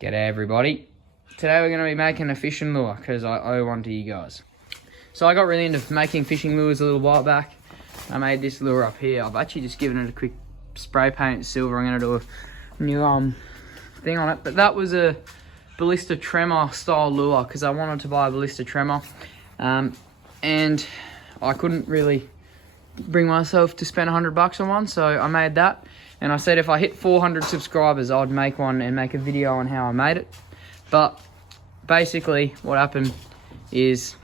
G'day everybody. Today we're going to be making a fishing lure because I owe one to you guys. So I got really into making fishing lures a little while back. I made this lure up here. I've actually just given it a quick spray paint silver. I'm going to do a new thing on it. But that was a ballista tremor style lure because I wanted to buy a ballista tremor. And I couldn't really bring myself to spend $100 on one, so I made that. And I said if I hit 400 subscribers, I'd make one and make a video on how I made it. But basically what happened is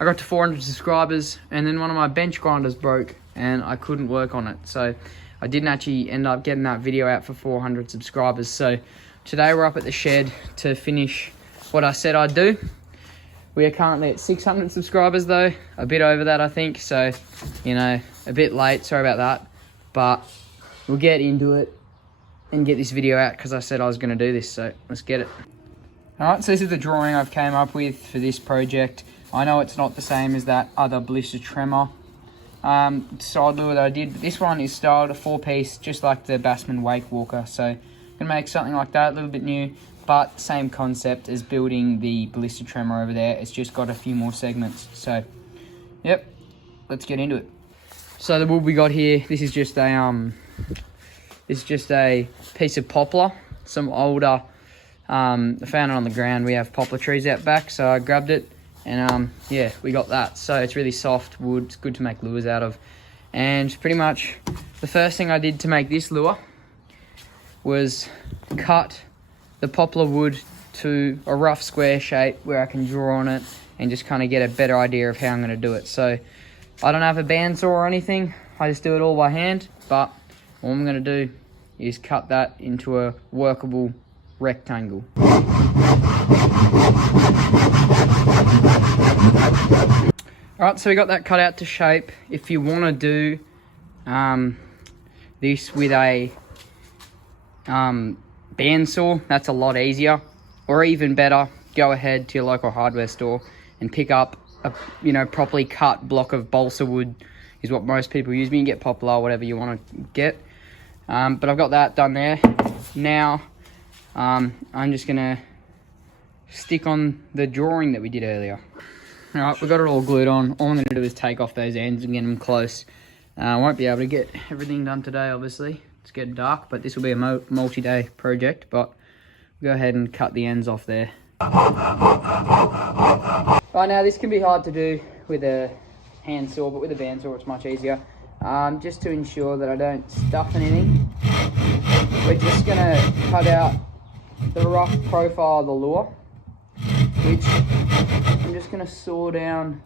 I got to 400 subscribers and then one of my bench grinders broke and I couldn't work on it. So I didn't actually end up getting that video out for 400 subscribers. So today we're up at the shed to finish what I said I'd do. We are currently at 600 subscribers though, a bit over that I think. So, you know, a bit late, sorry about that. But we'll get into it and get this video out because I said I was going to do this, so let's get it. Alright, so this is the drawing I've came up with for this project. I know it's not the same as that other ballista tremor side lure that I did, but this one is styled a 4-piece, just like the Bassman Wake Walker. So I'm going to make something like that, a little bit new, but same concept as building the ballista tremor over there. It's just got a few more segments. So, yep, let's get into it. So the wood we got here, this is just a piece of poplar, some older, I found it on the ground. We have poplar trees out back, so I grabbed it and yeah, we got that. So it's really soft wood, it's good to make lures out of. And pretty much the first thing I did to make this lure was cut the poplar wood to a rough square shape where I can draw on it and just kind of get a better idea of how I'm going to do it. So I don't have a bandsaw or anything, I just do it all by hand, but what I'm going to do is cut that into a workable rectangle. Alright, so we got that cut out to shape. If you want to do this with a bandsaw, that's a lot easier. Or even better, go ahead to your local hardware store and pick up a properly cut block of balsa wood is what most people use. You can get poplar, whatever you want to get. But I've got that done there. Now, I'm just gonna stick on the drawing that we did earlier. All right, we've got it all glued on. All I'm gonna do is take off those ends and get them close. I won't be able to get everything done today, obviously. It's getting dark, but this will be a multi-day project, but we'll go ahead and cut the ends off there. Right, now this can be hard to do with a hand saw, but with a bandsaw it's much easier. Just to ensure that I don't stuff anything, we're just gonna cut out the rough profile of the lure, which I'm just gonna saw down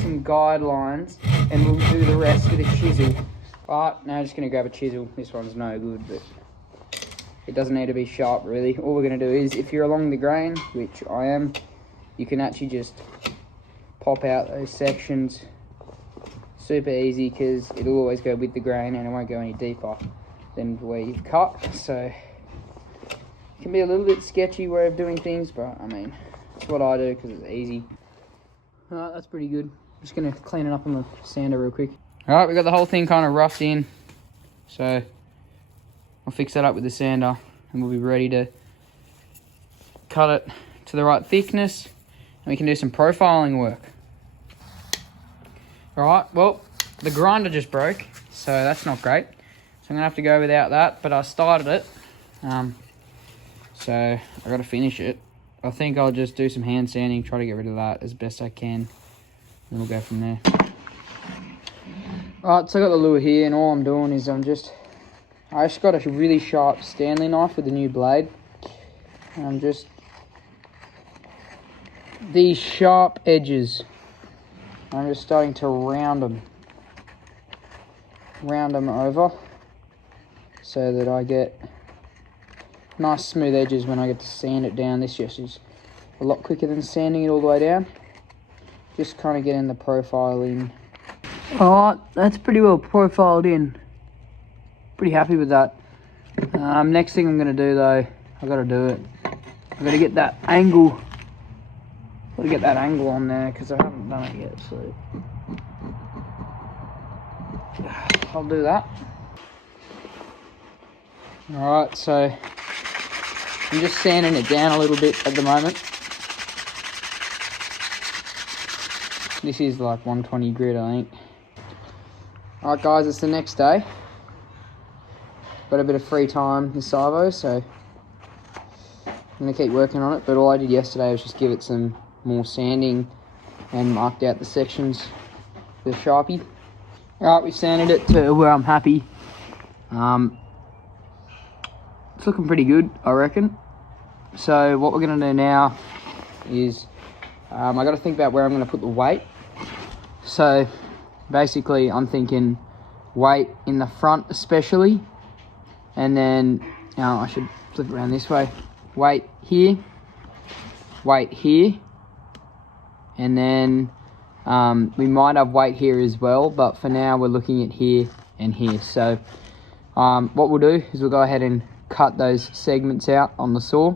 some guidelines and we'll do the rest with a chisel. Right, now I'm just gonna grab a chisel. This one's no good, but it doesn't need to be sharp really. All we're gonna do is, if you're along the grain, which I am, you can actually just pop out those sections. Super easy because it'll always go with the grain and it won't go any deeper than where you've cut. So it can be a little bit sketchy way of doing things, but I mean, it's what I do because it's easy. Alright, that's pretty good. I'm just gonna clean it up on the sander real quick. Alright, we got the whole thing kind of roughed in. So I'll fix that up with the sander and we'll be ready to cut it to the right thickness and we can do some profiling work. Alright, well, the grinder just broke, so that's not great. So I'm going to have to go without that, but I started it. So I got to finish it. I think I'll just do some hand sanding, try to get rid of that as best I can. And we'll go from there. Alright, so I got the lure here, and all I'm doing is I just got a really sharp Stanley knife with a new blade. And I'm just... these sharp edges, I'm just starting to round them over so that I get nice smooth edges when I get to sand it down. This just is a lot quicker than sanding it all the way down. Just kind of getting the profile in. Alright, that's pretty well profiled in. Pretty happy with that. Next thing I'm going to do though, I've got to do it. I've got to get that angle. Got to get that angle on there because I haven't done it yet, so I'll do that. Alright, so I'm just sanding it down a little bit at the moment. This is like 120 grit, I think. Alright guys, it's the next day. Got a bit of free time this Savo, so I'm going to keep working on it. But all I did yesterday was just give it some more sanding and marked out the sections with a Sharpie. Alright, we've sanded it to where I'm happy. It's looking pretty good, I reckon. So what we're going to do now is I got to think about where I'm going to put the weight. So basically I'm thinking weight in the front especially, and then I should flip it around this way. Weight here, and then we might have weight here as well, but for now we're looking at here and here. So what we'll do is we'll go ahead and cut those segments out on the saw,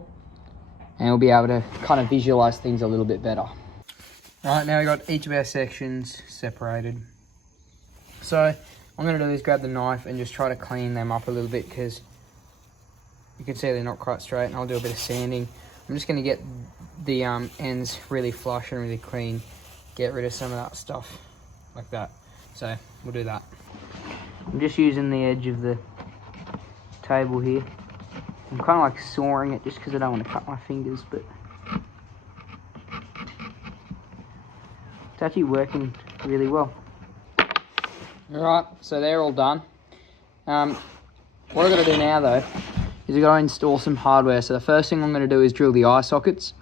and we'll be able to kind of visualize things a little bit better. Right, now we've got each of our sections separated. So what I'm going to do is grab the knife and just try to clean them up a little bit, because you can see they're not quite straight, and I'll do a bit of sanding. I'm just going to get the ends really flush and really clean, get rid of some of that stuff like that. So we'll do that. I'm just using the edge of the table here. I'm kind of like sawing it just because I don't want to cut my fingers, but it's actually working really well. Alright, so they're all done. What I've got to do now though is I've got to install some hardware. So the first thing I'm going to do is drill the eye sockets,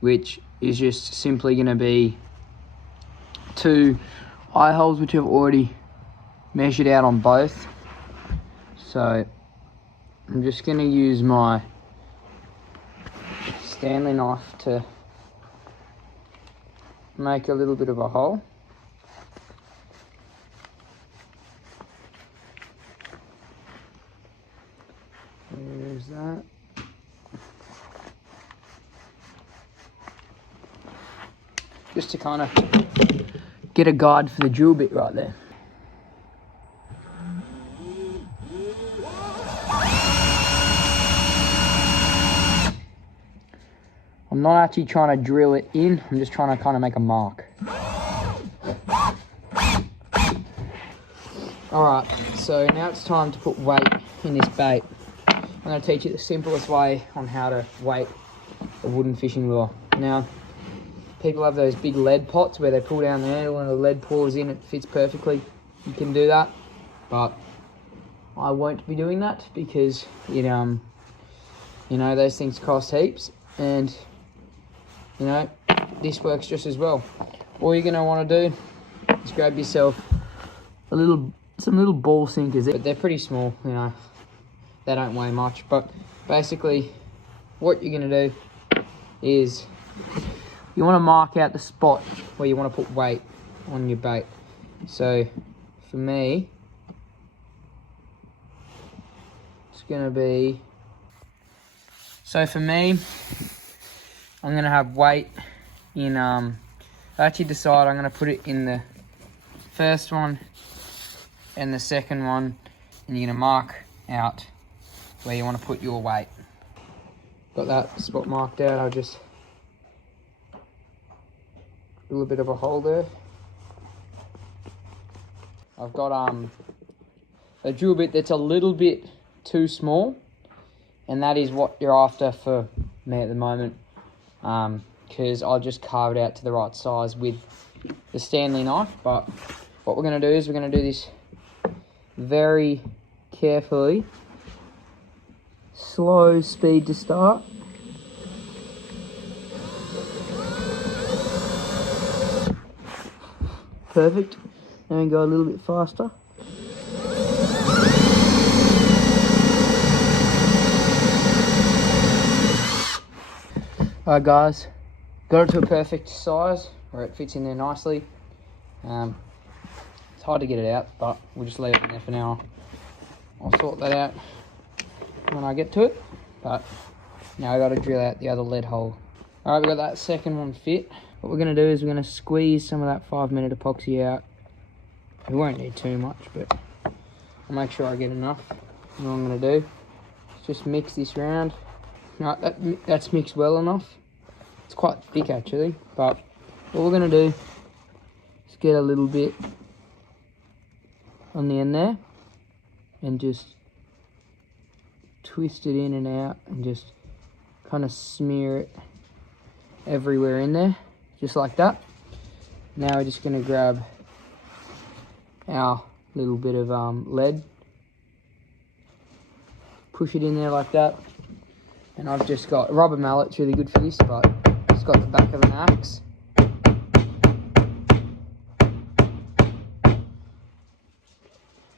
which is just simply going to be 2 eye holes, which I've already measured out on both. So I'm just going to use my Stanley knife to make a little bit of a hole. There's that. Just to kind of get a guide for the drill bit right there. I'm not actually trying to drill it in, I'm just trying to kind of make a mark. Alright, so now it's time to put weight in this bait. I'm going to teach you the simplest way on how to weight a wooden fishing lure. Now, people have those big lead pots where they pull down the handle and the lead pours in, it fits perfectly. You can do that, but I won't be doing that because it, you know, those things cost heaps, and you know, this works just as well. All you're going to want to do is grab yourself some little ball sinkers, but they're pretty small, you know, they don't weigh much. But basically what you're going to do is you want to mark out the spot where you want to put weight on your bait. So for me, it's going to be, I'm going to have weight in, I actually decide I'm going to put it in the first one and the second one, and you're going to mark out where you want to put your weight. Got that spot marked out, I'll just do a bit of a hole there. I've got a drill bit that's a little bit too small, and that is what you're after for me at the moment, because I'll just carve it out to the right size with the Stanley knife. But what we're going to do is we're going to do this very carefully, slow speed to start. Perfect. And go a little bit faster. Alright guys, got it to a perfect size where it fits in there nicely. It's hard to get it out, but we'll just leave it in there for now. I'll sort that out when I get to it. But now I got to drill out the other lead hole. Alright, we've got that second one fit. What we're going to do is we're going to squeeze some of that 5-minute epoxy out. We won't need too much, but I'll make sure I get enough. And what I'm going to do is just mix this round. No, that's mixed well enough. It's quite thick actually, but what we're gonna do is get a little bit on the end there and just twist it in and out and just kind of smear it everywhere in there, just like that. Now we're just gonna grab our little bit of lead, push it in there like that, and I've just got a rubber mallet. It's really good for this, but it's got the back of an axe.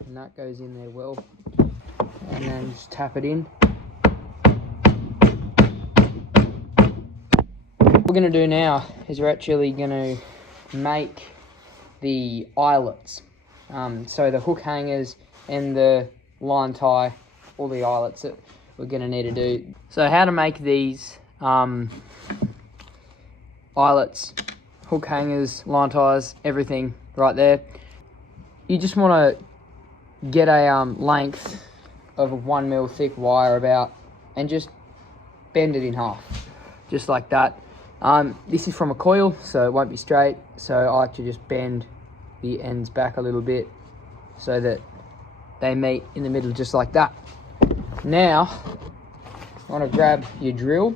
And that goes in there well, and then just tap it in. What we're going to do now is we're actually going to make the eyelets. So the hook hangers and the line tie, all the eyelets that we're going to need to do. So how to make these eyelets, hook hangers, line ties, everything right there. You just want to get a length of a 1 mil thick wire about, and just bend it in half, just like that. This is from a coil, so it won't be straight, so I like to just bend the ends back a little bit so that they meet in the middle, just like that. Now you want to grab your drill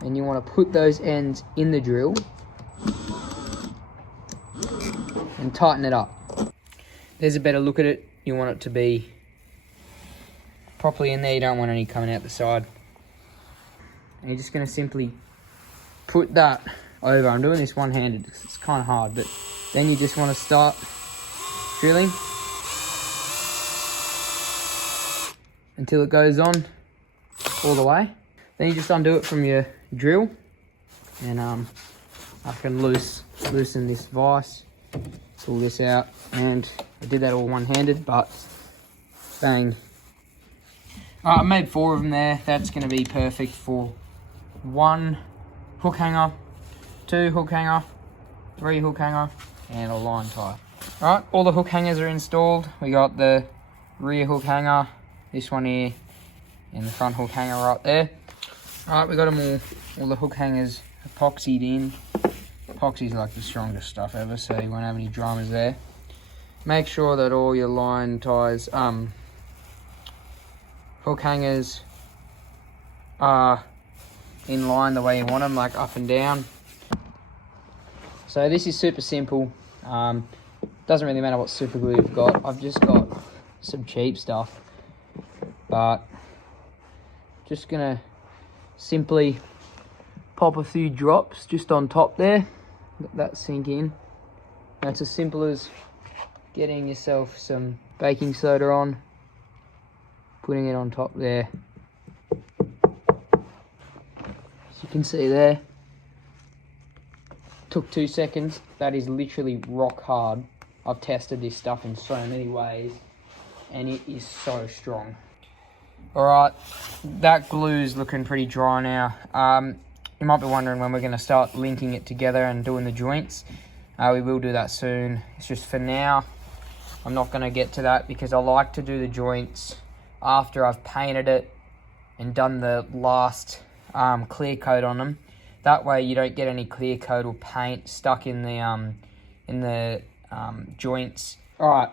and you want to put those ends in the drill and tighten it up. There's a better look at it. You want it to be properly in there. You don't want any coming out the side. And you're just going to simply put that over. I'm doing this one-handed because it's kind of hard, but then you just want to start drilling until it goes on all the way. Then you just undo it from your drill, and I can loosen this vise, pull this out, and I did that all one-handed, but bang. I made 4 of them there. That's going to be perfect for 1 hook hanger, 2 hook hanger, 3 hook hanger, and a line tie. Alright, all the hook hangers are installed. We got the rear hook hanger, this one here, and the front hook hanger right there. Alright, we got them all the hook hangers epoxied in. Epoxy's like the strongest stuff ever, so you won't have any dramas there. Make sure that all your line ties, hook hangers are in line the way you want them, like up and down. So this is super simple. Doesn't really matter what super glue you've got. I've just got some cheap stuff, but just gonna simply pop a few drops just on top there. Let that sink in. That's as simple as getting yourself some baking soda on, putting it on top there. As you can see there, took 2 seconds. That is literally rock hard. I've tested this stuff in so many ways and it is so strong. Alright, that glue's looking pretty dry now. You might be wondering when we're going to start linking it together and doing the joints. We will do that soon. It's just for now, I'm not going to get to that because I like to do the joints after I've painted it and done the last clear coat on them. That way you don't get any clear coat or paint stuck in the joints. Alright,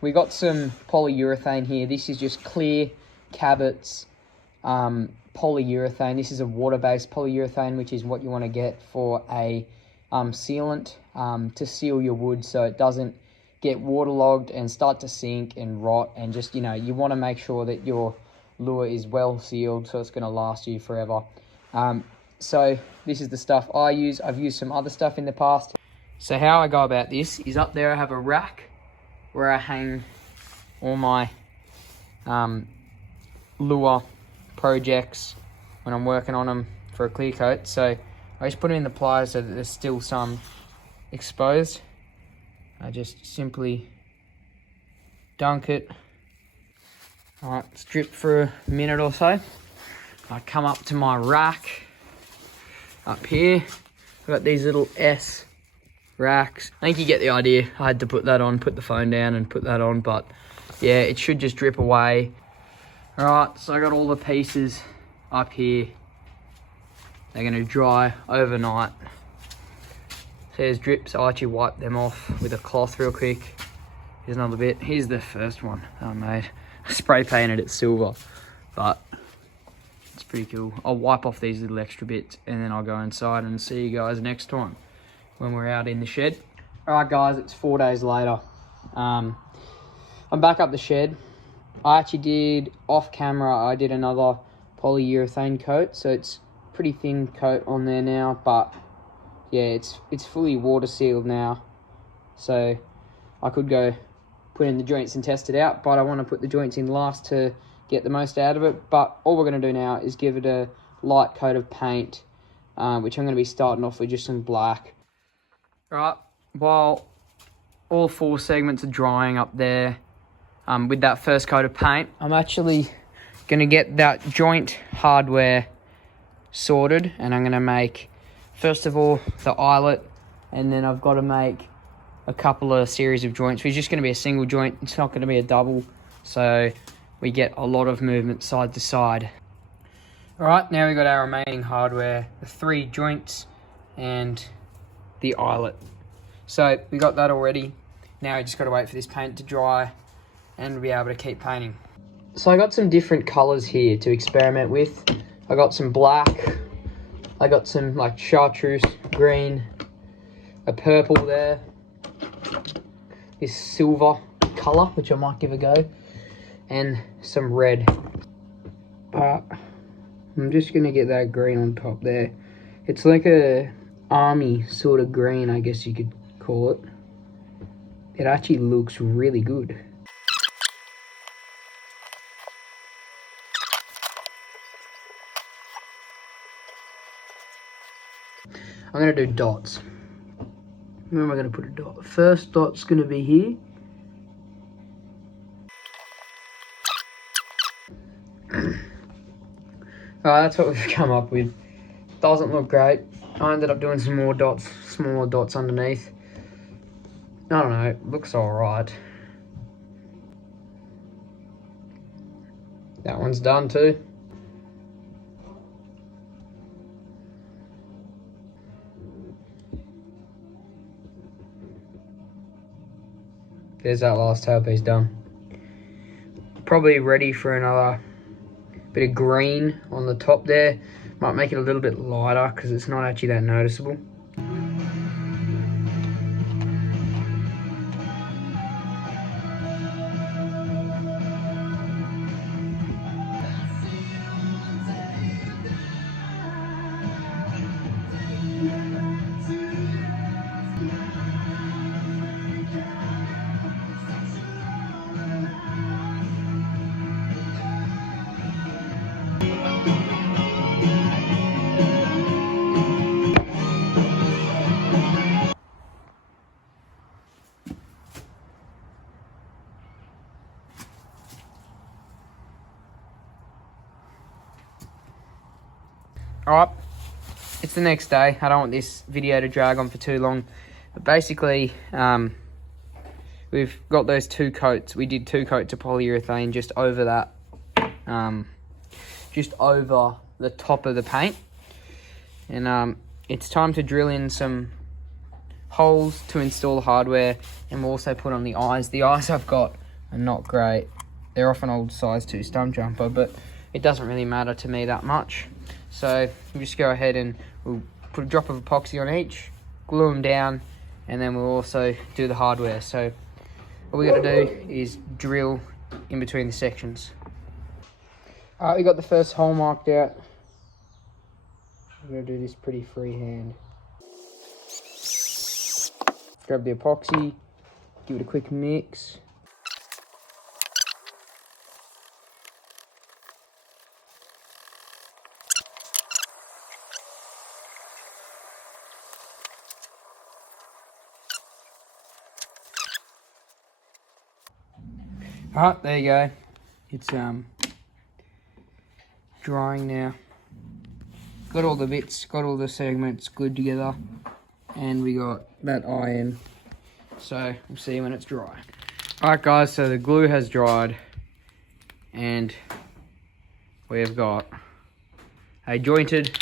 we got some polyurethane here. This is just clear Cabot's polyurethane. This is a water-based polyurethane, which is what you want to get for a sealant to seal your wood so it doesn't get waterlogged and start to sink and rot, and just, you know, you want to make sure that your lure is well sealed so it's going to last you forever. So this is the stuff I use. I've used some other stuff in the past. So how I go about this is, up there I have a rack where I hang all my lure projects when I'm working on them for a clear coat. So I just put them in the pliers so that there's still some exposed. I just simply dunk it. Alright, it's dripped for a minute or so. I come up to my rack up here. I've got these little S racks. I think you get the idea. I had to put that on, put the phone down and put that on, but yeah, it should just drip away. Alright, so I got all the pieces up here. They're gonna dry overnight. So there's drips, I actually wipe them off with a cloth real quick. Here's another bit. Here's the first one that I made. I spray painted it silver, but it's pretty cool. I'll wipe off these little extra bits and then I'll go inside and see you guys next time when we're out in the shed. All right guys, it's 4 days later. I'm back up the shed. I actually did, off camera, I did another polyurethane coat. So it's pretty thin coat on there now, but yeah, it's fully water sealed now. So I could go put in the joints and test it out, but I want to put the joints in last to get the most out of it. But all we're going to do now is give it a light coat of paint, which I'm going to be starting off with just some black. Right, while all 4 segments are drying up there with that first coat of paint, I'm actually going to get that joint hardware sorted, and I'm going to make, first of all, the eyelet, and then I've got to make a couple of series of joints. It's just going to be a single joint. It's not going to be a double, so we get a lot of movement side to side. All right, now we've got our remaining hardware, the 3 joints and the eyelet. So we got that already. Now we just got to wait for this paint to dry and we'll be able to keep painting. So I got some different colors here to experiment with. I got some black, I got some like chartreuse green, a purple there, this silver color, which I might give a go, and some red. I'm just gonna get that green on top there. It's like a army sort of green, I guess you could call it. It actually looks really good. I'm gonna do dots. Where am I gonna put a dot? First dot's gonna be here. Alright, that's what we've come up with. Doesn't look great. I ended up doing some more dots, smaller dots underneath. I don't know, looks alright. That one's done too. There's that last tailpiece done. Probably ready for another bit of green on the top there. Might make it a little bit lighter because it's not actually that noticeable. Alright, it's the next day. I don't want this video to drag on for too long. But basically, we've got those 2 coats. We did 2 coats of polyurethane just over that, just over the top of the paint. And it's time to drill in some holes to install the hardware, and we'll also put on the eyes. The eyes I've got are not great. They're off an old size 2 Stumpjumper, but it doesn't really matter to me that much. So we'll just go ahead and we'll put a drop of epoxy on each, glue them down, and then we'll also do the hardware. So all we got to do is drill in between the sections. Alright, we got the first hole marked out. We're going to do this pretty freehand. Grab the epoxy, give it a quick mix. Alright, there you go. It's drying now. Got all the bits, got all the segments glued together, and we got that eye in. So we'll see when it's dry. Alright guys, so the glue has dried, and we've got a jointed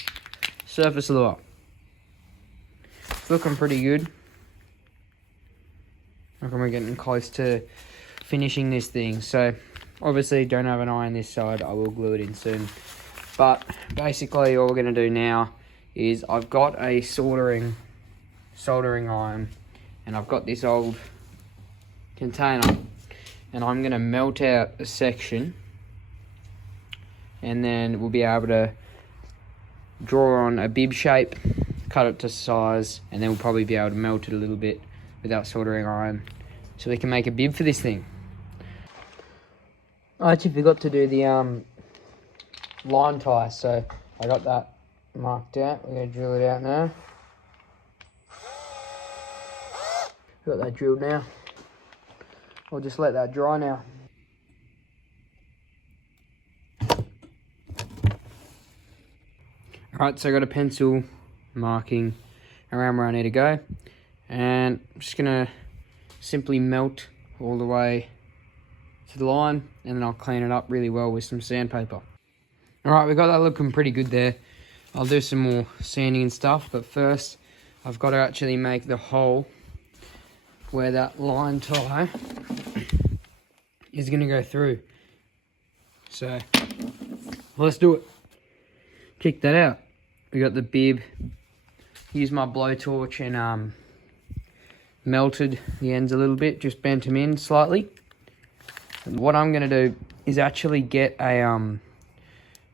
surface lure. It's looking pretty good. I reckon we're getting close to finishing this thing. So obviously don't have an eye on this side. I will glue it in soon. But basically all we're going to do now is I've got a soldering iron, and I've got this old container, and I'm going to melt out a section, and then we'll be able to draw on a bib shape, cut it to size, and then we'll probably be able to melt it a little bit with that soldering iron so we can make a bib for this thing. I actually forgot to do the line tie, so I got that marked out. We're going to drill it out now. Got that drilled now. I'll just let that dry now. Alright, so I got a pencil marking around where I need to go, and I'm just going to simply melt all the way to the line, and then I'll clean it up really well with some sandpaper. Alright, we got that looking pretty good there. I'll do some more sanding and stuff, but first I've got to actually make the hole where that line tie is going to go through. So let's do it. Kick that out. We got the bib. Used my blowtorch and melted the ends a little bit, just bent them in slightly. And what I'm going to do is actually get a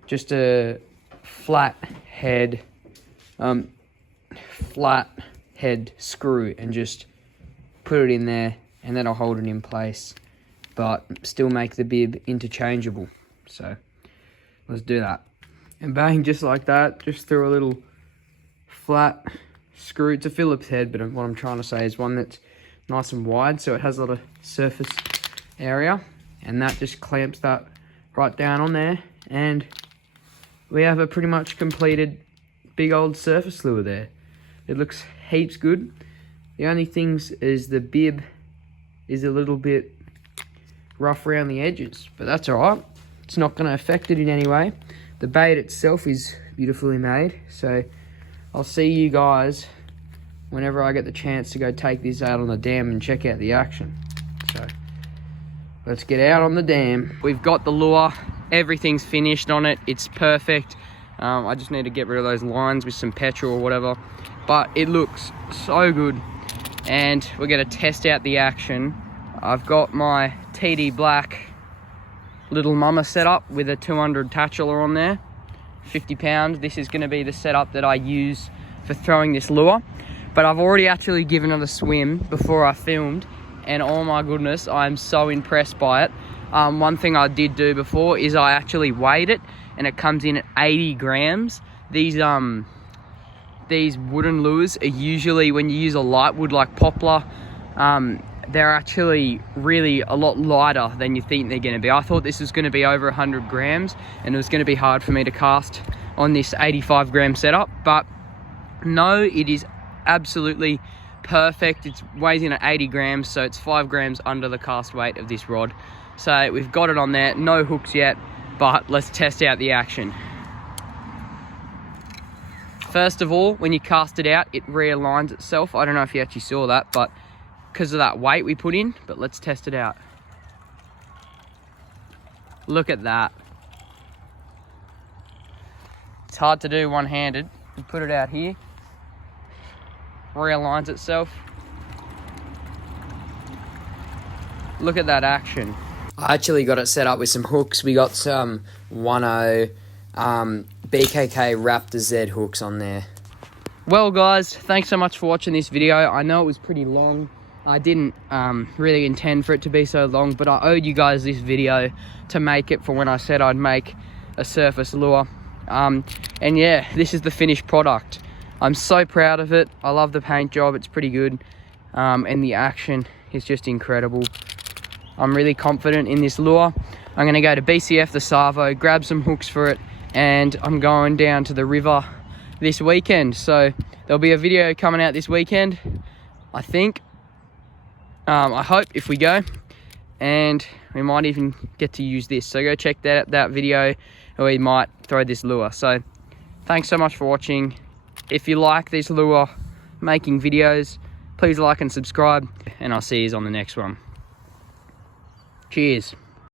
just a flat head screw and just put it in there, and then I'll hold it in place, but still make the bib interchangeable. So let's do that. And bang, just like that, just through a little flat screw. It's a Phillips head, but what I'm trying to say is one that's nice and wide, so it has a lot of surface area, and that just clamps that right down on there, and we have a pretty much completed big old surface lure there. It looks heaps good. The only things is the bib is a little bit rough around the edges, but that's alright. It's not going to affect it in any way. The bait itself is beautifully made, so I'll see you guys whenever I get the chance to go take this out on the dam and check out the action. So let's get out on the dam. We've got the lure, everything's finished on it, it's perfect. I just need to get rid of those lines with some petrol or whatever, but it looks so good, and we're going to test out the action. I've got my TD Black Little Mama setup with a 200 Tatula on there, 50 pounds. This is going to be the setup that I use for throwing this lure, but I've already actually given it a swim before I filmed, and oh my goodness, I'm so impressed by it. One thing I did do before is I actually weighed it, and it comes in at 80 grams. These wooden lures are usually, when you use a light wood like poplar, they're actually really a lot lighter than you think they're going to be. I thought this was going to be over 100 grams, and it was going to be hard for me to cast on this 85 gram setup, but no, it is absolutely perfect. It weighs in at 80 grams, so it's 5 grams under the cast weight of this rod. So we've got it on there, no hooks yet, but let's test out the action. First of all, when you cast it out, it realigns itself. I don't know if you actually saw that, but because of that weight we put in, but let's test it out. Look at that. It's hard to do one-handed. You put it out here, realigns itself. Look at that action. I actually got it set up with some hooks. We got some 1.0 BKK Raptor Z hooks on there. Well guys, thanks so much for watching this video. I know it was pretty long. I didn't really intend for it to be so long, but I owed you guys this video to make it for when I said I'd make a surface lure. And yeah, this is the finished product. I'm so proud of it. I love the paint job, it's pretty good. And the action is just incredible. I'm really confident in this lure. I'm gonna go to BCF the Savo, grab some hooks for it, and I'm going down to the river this weekend. So there'll be a video coming out this weekend, I think. I hope, if we go, and we might even get to use this. So go check that video, or we might throw this lure. So Thanks so much for watching. If you like these lure making videos, please like and subscribe, and I'll see you on the next one. Cheers.